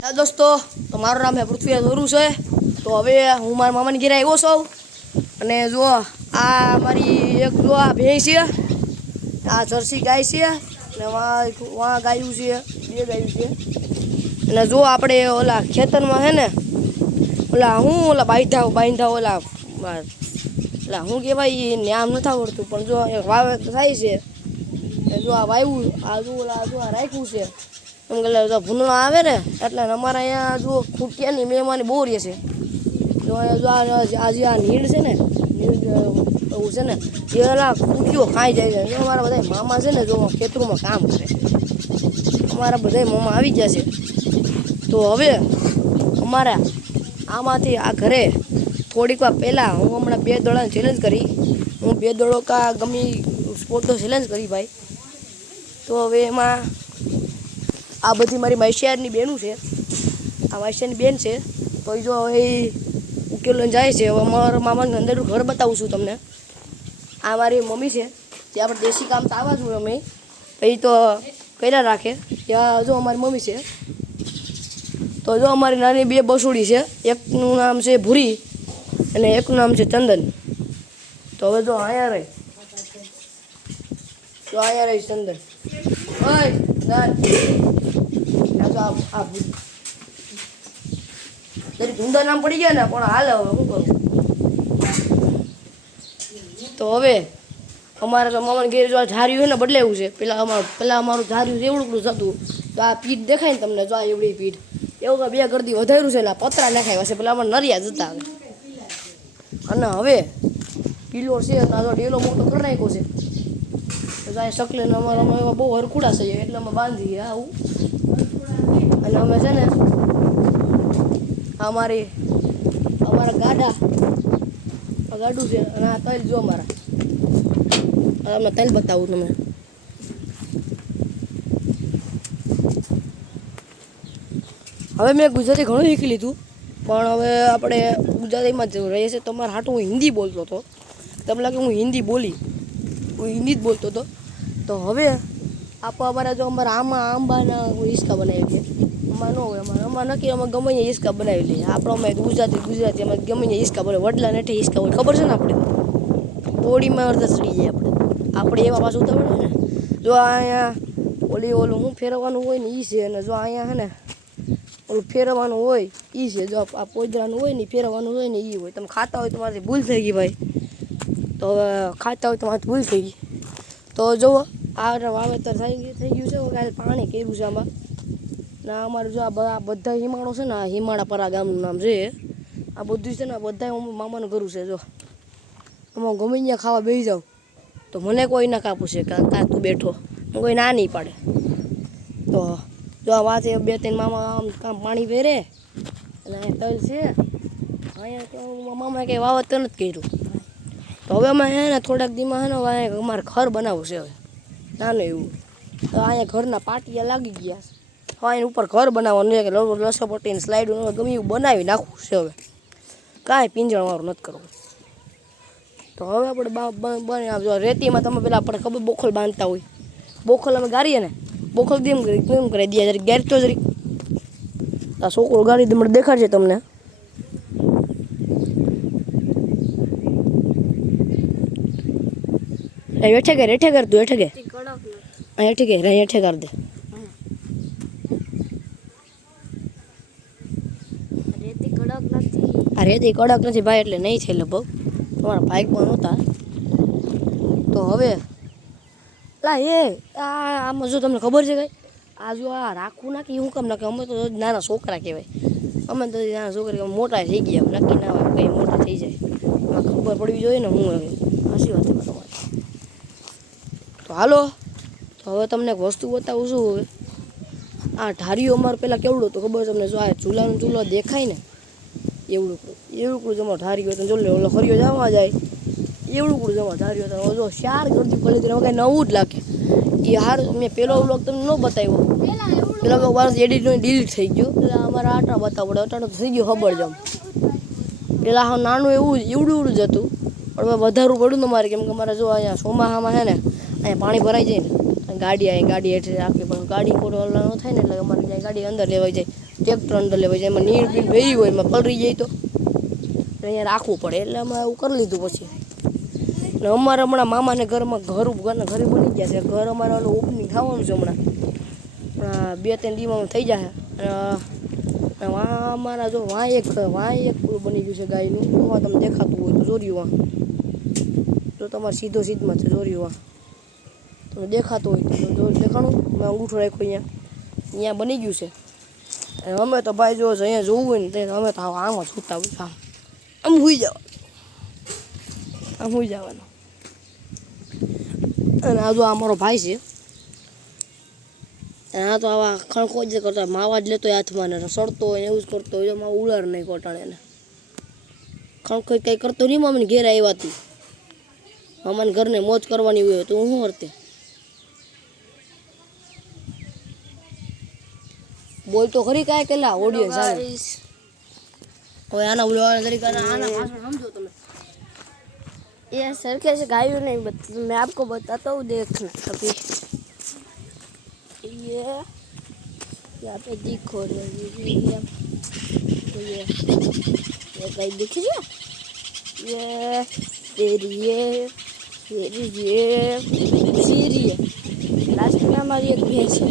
હા દોસ્તો, તો મારું નામ છે પૃથ્વીરાજ વરુ છે. તો હવે હું મારા મામાની ઘરે આવ્યો છું અને જો આ મારી એક જો આ ભેંસ છે, આ જર્સી ગાય છે અને વાં ગાયું છે, બે ગાયું છે. અને જો આપણે ઓલા ખેતરમાં છે ને ઓલા બાંધા ઓલા શું કહેવાય ને આમ નથી આવડતું, પણ જો વાવેતર થાય છે. જો આ વાવ્યું આ જો ઓલા જો આ રાખ્યું છે એમ કે ભૂનવા આવે ને એટલે અમારે અહીંયા જો ખૂટિયાની મહેમાની બહુ રહે છે. જો અહીંયા જો આજે આ નીડ છે ને નીડ એવું છે ને એ ઓલા ખૂટીઓ ખાઈ જાય છે. અમારા બધા મામા છે ને જો ખેતરોમાં કામ કરે, અમારા બધા મામા આવી ગયા છે. તો હવે અમારા આમાંથી આ ઘરે થોડીક વાર પહેલાં હું હમણાં 2 દોડાની ચેલેન્જ કરી, હું 2 દોડો કા ગમી સ્પોર્ટનો ચેલેન્જ કરી ભાઈ. તો હવે એમાં આ બધી મારી માઈશિયારની બેનું છે, આ માઈશિયાની બેન છે. તો એ જો હવે ઉકેલો જાય છે. હવે મારા મામાનું અંદરનું ઘર બતાવું છું તમને. આ મારી મમ્મી છે, જે આપણે દેશી કામ તો આવવા જોઈએ અમે એ તો કર્યા રાખે. ત્યાં જો અમારી મમ્મી છે. તો જો અમારી નાની 2 બસુડી છે, એકનું નામ છે ભૂરી અને એકનું નામ છે ચંદન. તો હવે જો અહીંયા રહી, જો અહીંયા રહી ચંદન. ઓય આ ભૂરી જરી ગુંદા નામ પડી ગયા ને પણ હાલે. હવે શું કરું? તો હવે અમારે તો મામાને ઘેર જો ઝાર્યું છે ને બદલાયું છે. પેલા અમારું ઝાર્યું છે એવડું હતું. તો આ પીઠ દેખાય ને તમને, જો આ એવડી પીઠ એવું કે 2 ગરદી વધાર્યું છે ને પતરા નાખાય હશે. પેલા અમારે નરિયા જતા આવે. અને હવે પીલો છે આ તો ડેલો મોટો કરી નાખ્યો છે. તો આ શકલે ને અમારા બહુ હરખુડા છે એટલે અમે બાંધીએ આવું. અને અમે છે ને અમારા ગાડું છે અને આ તલ જો અમારા તમને તલ બતાવું તમે. હવે મેં ગુજરાતી ઘણું શીખી લીધું, પણ હવે આપણે ગુજરાતીમાં જ રહીએ છીએ. તમારા હાટું હું હિન્દી બોલતો હતો, તમને લાગે હું હિન્દી જ બોલતો હતો. તો હવે અમારા જો અમારા આંબાના હિંચકા બનાવી દઈએ. અમારે ન હોય, અમારે નક્કી અમે ગમે ત્યાં હિંચકા બનાવી લઈએ. આપણે અમે ગુજરાતી અમે ગમે ત્યાં હિંચકા બનાવે. વડલા નેઠે હિંચકા હોય, ખબર છે ને આપણે બોડીમાં અડધા ચડી જાય. આપણે એવા પાછું ઉતાવળ હોય ને. જો અહીંયા ઓલું શું ફેરવવાનું હોય ને એ છે. અને જો અહીંયા છે ને ઓલું ફેરવવાનું હોય એ છે. જો આ પોદરાનું હોય ને ફેરવવાનું હોય ને એ હોય. તમે ખાતા હોય તમારાથી ભૂલ થઈ ગઈ ભાઈ. તો હવે ખાતા હોય તમારાથી ભૂલ થઈ ગઈ. તો જુઓ આ વાવેતર થઈ ગયું છે. કાલે પાણી કર્યું છે આમાં. ના અમારે જો આ બધા હિમાળો છે ને, આ હિમાળાપરા ગામનું નામ છે. આ બધું છે ને બધા મામાનું ઘરું છે. જો આમાં ગમે ત્યાં ખાવા બેસી જાઉં તો મને કોઈ ના કાપું છે કા તું બેઠો, હું કોઈ ના નહીં પાડે. તો જો આ વાત 2-3 મામા આમ કામ પાણી પહેરે અને અહીંયા તલ છે. અહીંયા તો મામાએ કંઈ વાવેતર નથી કર્યું. તો હવે અમે હે ને થોડાક દીમાં છે ને અમારે ઘર બનાવવું છે. હવે નાનું એવું તો અહીંયા ઘરના પાટિયા લાગી ગયા છે. હા એની ઉપર ઘર બનાવવાનું છે કે લસપટ્ટીને સ્લાઇડું ગમે એવું બનાવી નાખવું છે. હવે કાંઈ પિંજણવાળું નથી કરવું. તો હવે આપણે બનાવજો રેતીમાં. તમે પેલા આપણે ખબર બોખલ બાંધતા હોય, બોખલ અમે ગારીએ ને, બોખલ કેમ કરી દઈએ જરીક ગારતો જરીક. આ છોકરો ગાડી દે મને દેખાડશે તમને. હેઠે કર તું હેઠે કે હેઠે કે હેઠે કર દે. આ રેતી કડક નથી ભાઈ, એટલે નહીં છે લગભગ. તમારા બાઇકમાં નહોતા. તો હવે આમાં જો તમને ખબર છે કઈ આ જો આ રાખવું નાખી શું કામ નાખે? અમે તો નાના છોકરા કહેવાય. અમે તો નાના છોકરા મોટા થઈ ગયા, નક્કી ના હોય કંઈ મોટા થઈ જાય. ખબર પડવી જોઈએ ને. હું હવે સાચી વાત છે તમારી. તો હાલો, તો હવે તમને એક વસ્તુ બતાવું છું. હવે આ ઢારીઓ અમારે પહેલાં કેવડું હતું ખબર તમને? જો આ ચૂલો દેખાય ને એવડું જમા ઢારી હોય. તો જો ઓલો ખરીઓ જવા જાય એવડું જમા ઢારી હોય. જો 4 ગરદી પડી કાંઈ નવું જ લાગે. એ હાર મેં પેલો વ્લોગ તમને ન બતાવ્યો. પેલો વ્લોગ મારો ડિલીટ થઈ ગયો. એટલે અમારા આટા બતાવવું પડે. અટાણું થઈ ગયું ખબર જમ. પેલા હા નાનું એવડું જ હતું, પણ વધારવું પડ્યું ને મારે. કેમ કે અમારે જો અહીંયા ચોમાસામાં છે ને અહીંયા પાણી ભરાઈ જાય ને ગાડી હેઠે રાખવી. પણ ગાડી કોઈ ન થાય ને એટલે અમારે ત્યાં ગાડી અંદર લેવાઈ જાય. ટ્રેક્ટર અંદર લેવાય જાય, એમાં નીર બીર ભેરી હોય, એમાં પલરી જાય તો અહીંયા રાખવું પડે, એટલે અમે એવું કરી લીધું પછી. ને અમારે હમણાં મામાને ઘરમાં ઘરે બની ગયા છે, ઘર અમારે ઓલું ઓપનિંગ થવાનું છે હમણાં 2-3 દિવસમાં થઈ જશે. વાં અમારા જો વાં એક બની ગયું છે ગાયનું, એમાં તમને દેખાતું હોય તો જોર્યું વાં, જો તમારે સીધમાં છે જોર્યું વાં, તમને દેખાતું હોય તો જો દેખાણું, મેં અંગૂઠો રાખ્યો અહીંયા બની ગયું છે. અને અમે તો ભાઈ જો અહીંયા જોવું હોય ને તો અમે તો આમ જ સૂતા હોય, આમ સુઈ જવાનું. અને આ જો અમારો ભાઈ છે, અને આ તો આવા ખણખો જ કરતો હોય, માવા જ લેતો હોય હાથમાં ને સડતો હોય એવું જ કરતો હોય, મારું ઉલાર નહીં કોટાણે એને ખણખો કંઈ કરતો નહીં. મામાને ઘેર આવ્યા હતી, મામાને ઘરને મોજ કરવાની હોય તો હું શું કરતે બોલ તો ખરી કાંઈ કેલા ઓડિયન્સ આવે હવે આના ઉલાવાના તરીકે આના ભાષણ સમજો તમે. ये सर कैसे गायों नहीं मैं आपको बताता हूँ, देखना अभी। ये यहाँ पे दिखो ये गाय दिख रही है, ये तेरी ये सीरी है, लास्ट में हमारी एक भैंस है,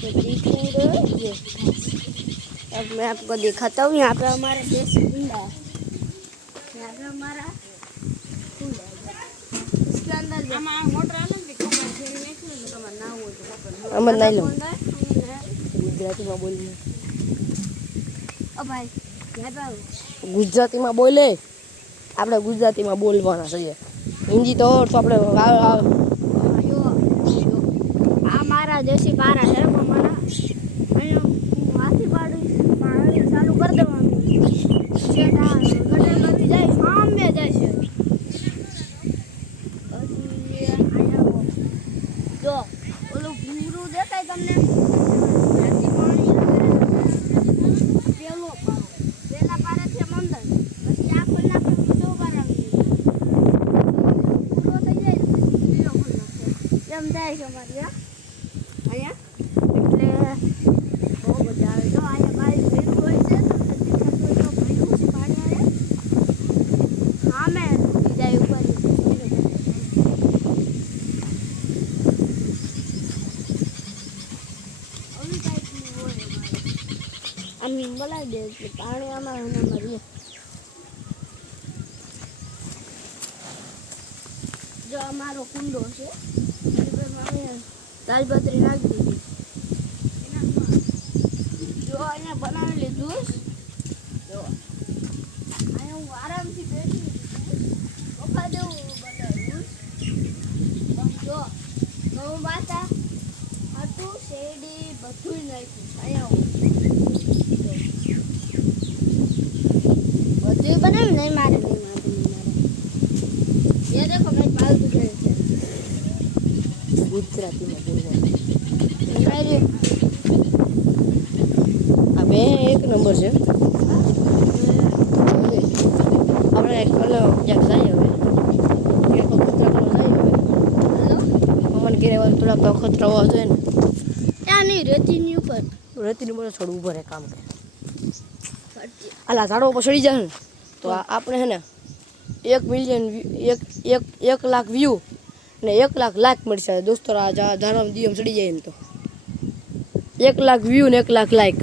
ये दिख नहीं रहा ये। अब मैं आपको दिखाता हूँ, यहाँ पे हमारा देश खुला है, यहाँ पे हमारा ગુજરાતીમાં બોલે, આપણે ગુજરાતીમાં બોલવાના છે, હિન્દી તો આપણે આ મારા દેશી પારા છે, મારા અહીંયા હાથી પાડી ચાલુ કરી દેવાનું, ગઢેલથી જાય સામે જાય છે. જો ઓલું ભૂરું દેખાય તમને, પેલા પારે છે મંદર, પછી આ ખોલ નાખે, બીજો પાર આવી પૂરો થઈ જાય, બીજો ખોલ નાખે, એમ જાય છે અમારી અહીંયા. એટલે બહુ મજા આવે. જો અહીંયા બારી ભેરું હોય છે, તમને દેખાતું હોય તો ભર્યું છે પાણી સામે જાય ઉપર. આમ બોલાવી દે એટલે પાણી આમાં મરીએ. જો અમારો કુંડો છે, દાલ ભાતરી નાખી દીધી, જો અહીંયા બનાવેલી જ્યુસ, જો અહીંયા હું આરામથી બેઠી વખા જેવું બનાવ્યું. જો ઘઉં બાતા હતું, શેરડી બધું નાખ્યું અહીંયા બધું બનાવ્યું. નહીં મારે ये देखो मैं पालतू भेड़ है, ગુજરાતીમાં બોલવાનું. આ બે એક નંબર છે. આપણે ક્યાંક જાય હવે, ખતરા કરવા જાય હવે, મમ્માને ઘેરે થોડાક ખતરાવા જોઈએ ને, ત્યાં નહીં રેતીની ઉપર, રેતીની ઉપર થોડું ઉભો રહે કામ કરે. આલા ઝાડો ઉપર ચડી જાય ને તો આપણે હે ને 1 મિલિયન 1 લાખ વ્યૂ ને 1 લાખ લાઈક મળશે દોસ્તો. આ ઝાડો દીમ ચડી જાય ને તો 1 લાખ વ્યૂ ને 1 લાખ લાઈક.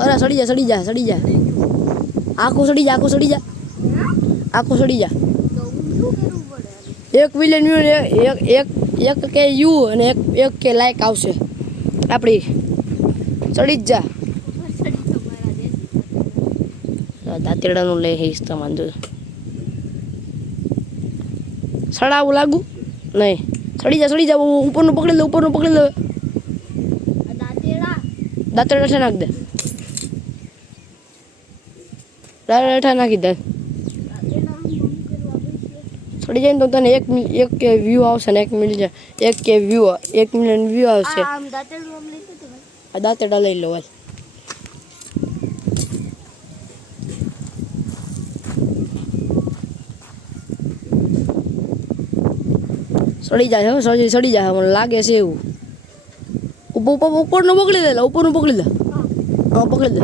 અરે સડી જા આખું સડી જા તો હું શું કરવું પડે? 1 મિલિયન વ્યૂ ને એક કે યુ અને એક કે લાઈક આવશે આપણી. ચડી જ જા. દાંતેડાનું લઈ હઈશ તમારે જો સડાવું લાગુ નહીં. સડી જા ઉપરનું પકડી લે દાંતેડા છે નાખ દે, દાંતેડા નાખી દે. સડી જાય ને તો તને એક કે વ્યૂ આવશે ને 1 મિલિયન 1 મિલિયન વ્યૂ આવશે. આ દાંતેડા લઈ લો ભાઈ. સડી જાય હવે સડી જાય મને લાગે છે એવું. ઉપરનું પકડી લે ઉપરનું પકડી લે. હા પકડી લે.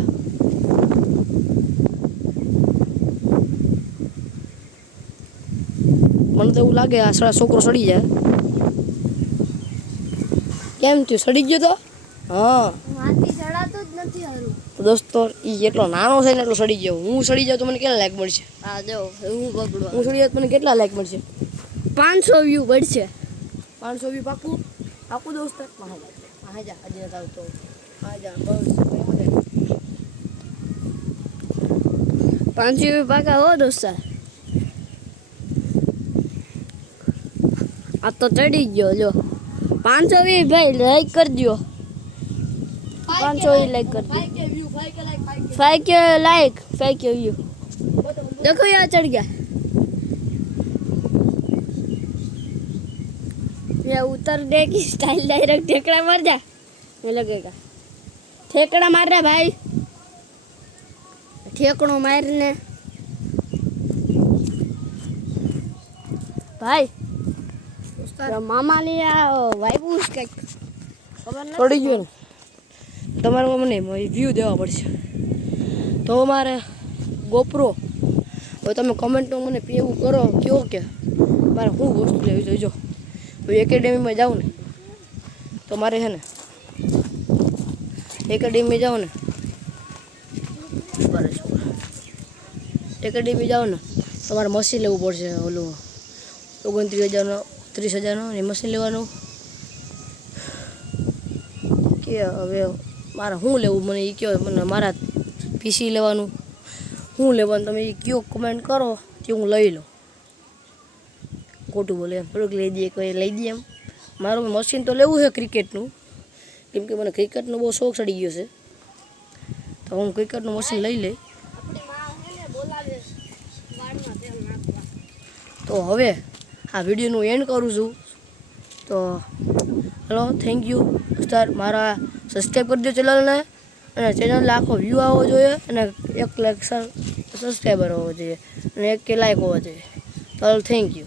મને તો એવું લાગે આ છોકરો સડી જાય. કેમ થયું સડી ગયો તો? હા માથી ચડાતું જ નથી હારું. તો દોસ્તો એ જેટલો નાનો છે ને એટલો સડી ગયો. હું સડી જાઉં તો મને કેટલા લાઈક મળશે? આ જો હું પકડું. હું સડી જાઉં તો મને કેટલા લાઈક મળશે? 500 વ્યૂ પડશે. 500 બી પાકું પાકું દોસ્ત. હા જા હજી નથી આવતો. હા જા બસ 500 વ્યૂ પાકા હો દોસ્તા. આ તો ચડી ગયો જો. 500 વ્યૂ ભાઈ લાઈક કરજો. 500 લાઈક કરજો. 5k like 5k view. देखो यार चढ़ गया. ये उतरने की स्टाइल डायरेक्ट ठेकड़ा मार जा मैं लगेगा. ठेकड़ा मार रहा भाई. ठेकड़ो मारने भाई. मामा ने वाइफ उसका खबर नहीं. સડી ગયો ને તમારે મને વ્યૂ દેવા પડશે તો મારે ગોપ્રો. હવે તમે કમેન્ટમાં મને એવું કરો કહો કે મારે શું વસ્તુ લેવી જોઈએ. જો હવે એકેડેમીમાં જાઉં ને તો મારે છે ને એકેડેમી જાઉં ને એકેડેમી જાઉં ને તો મારે મશીન લેવું પડશે. ઓલું 29,000 30,000 એ મશીન લેવાનું કે હવે મારે શું લેવું મને એ કહો. મને મારા પીસી લેવાનું શું લેવાનું તમે એ કયો કમેન્ટ કરો કે હું લઈ લઉં. ખોટું બોલે એમ થોડુંક લઈ દઈએ કોઈ લઈ દઈએ એમ. મારું મશીન તો લેવું છે ક્રિકેટનું કેમ કે મને ક્રિકેટનો બહુ શોખ ચડી ગયો છે તો હું ક્રિકેટનું મશીન લઈ લઈ. તો હવે આ વિડીયોનું એન્ડ કરું છું. તો હલો થેન્ક યુ સર. મારા સબસ્ક્રાઈબ કરજો ચેનલને અને ચેનલને આખો વ્યૂ આવવો જોઈએ અને 1 લાખ સબસ્ક્રાઈબર હોવો જોઈએ અને 1K લાઈક હોવો જોઈએ. ચાલો થેન્ક યુ.